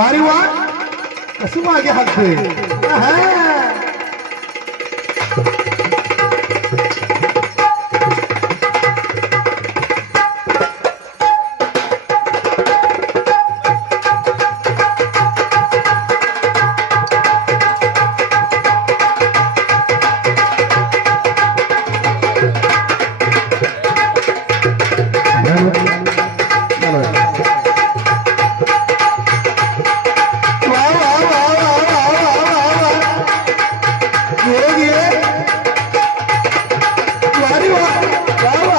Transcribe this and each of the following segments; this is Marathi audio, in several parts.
वारी वाट कशी मागे हालते பாவா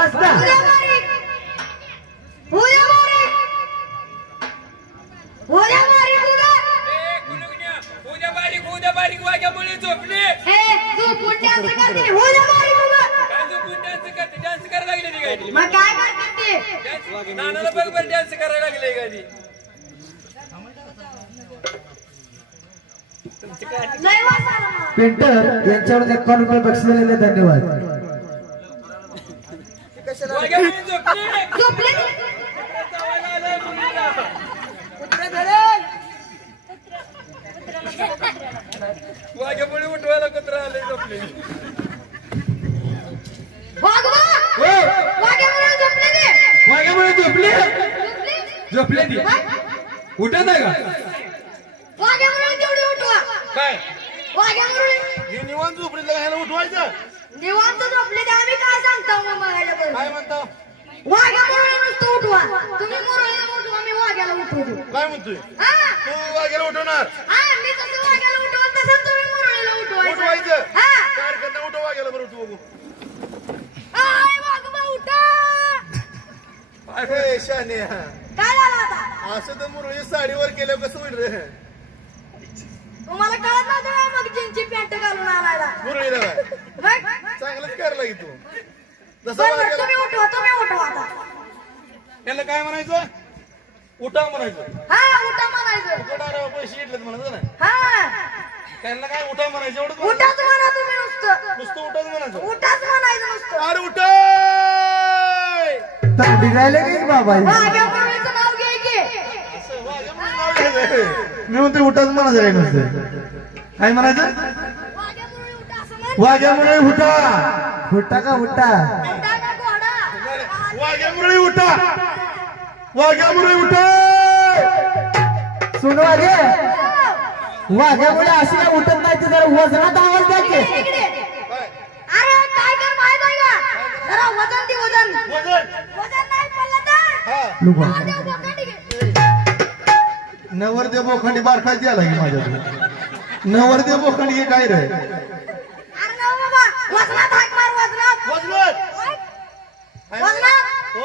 करते ते नानाला बघ बरं डान्स करायला लागले गाडी लय वास आला मला. पेंटर यांच्यावर एक रुपये बक्षीस दिलेले धन्यवाद वाघ्यामुळे झोपली झोपली उठवायला कुत्रा आले झोपले वाघ्यामुळे झोपले झोपली झोपली झोपले ती उठत आहे का वाघ्यामुळे तेवढी उठवा. काय वाघ्यामुळे हे निवांत झोपडीला ह्याला उठवायचं. निवांत झोपले आम्ही काय सांगतो? म्हणतोय तू वाघ्याला उठवणार. उठवायचं. कारखाना उठव वाघ्याला बरं उठव बघू. अरे शाने असं तर मुरळी साडीवर केलं कसं होईल रे? तुम्हाला कळत नव्हतं मग पॅन्ट घालून आलायला मुरळीला काय? चांगलंच करायला की तू. जसं उठवा तुम्ही उठवा आता. याला काय म्हणायचं? उठा म्हणायचं. हा उठा म्हणायचं. पैसे घेतलेत म्हणायचं ना. हा. त्यांना काय उठा म्हणायचं एवढंच म्हणायचं. उठाच म्हणा तुम्ही नुसतं. नुसतं उठाच म्हणायचं. उठाच म्हणायचं नुसतं. अरे उठाय! की बाबा? वाघ्या मुरळीचं नाव घे की. असं वाघेला नाव घ्यायचं. मी म्हणतो उठाच म्हणायचं काय नसतं? काय म्हणायचं? वाघ्या मुरळी उठा असं म्हण. वाघ्यामुळे उठा. उठा का उठा उठा का घोडा? वाघ्या मुरळी उठा. वाघ्या मुरळी उठा. सुन वाघे. वाघ्यामुळे अशी काय उठत नाही ते जरा वजनात आवाज द्या की. इकडे अरे काय कर माहीत आहे का? जरा वजन दे वजन. वजन. नाही पडलं तर. हा. नवरदेव बोखंडी बारखायची आला की माझ्या नवरदेव बोखंडी हे काय रे? अरे ना बाबा वजनात हाक मार वजनात. वजन वजनात. हो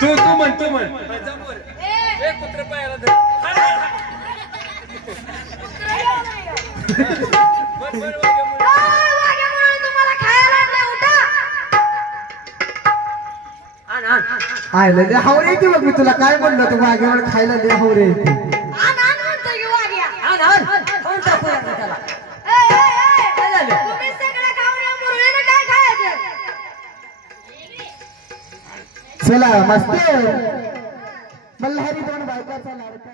तू तू म्हण तू म्हण. कुत्र पायाला. आयला हावरे येते बघ मी तुला. काय म्हणलं तू? वाघ्यामुळे खायला लय हावरे येते आण, आण म्हणतोय की वाघ्या. ए, ए, ए, तुम्ही सगळं खाऊन या मुरळीनं काय खायचं? चला मस्त मल्हारी दोन बायकाचा लाडका.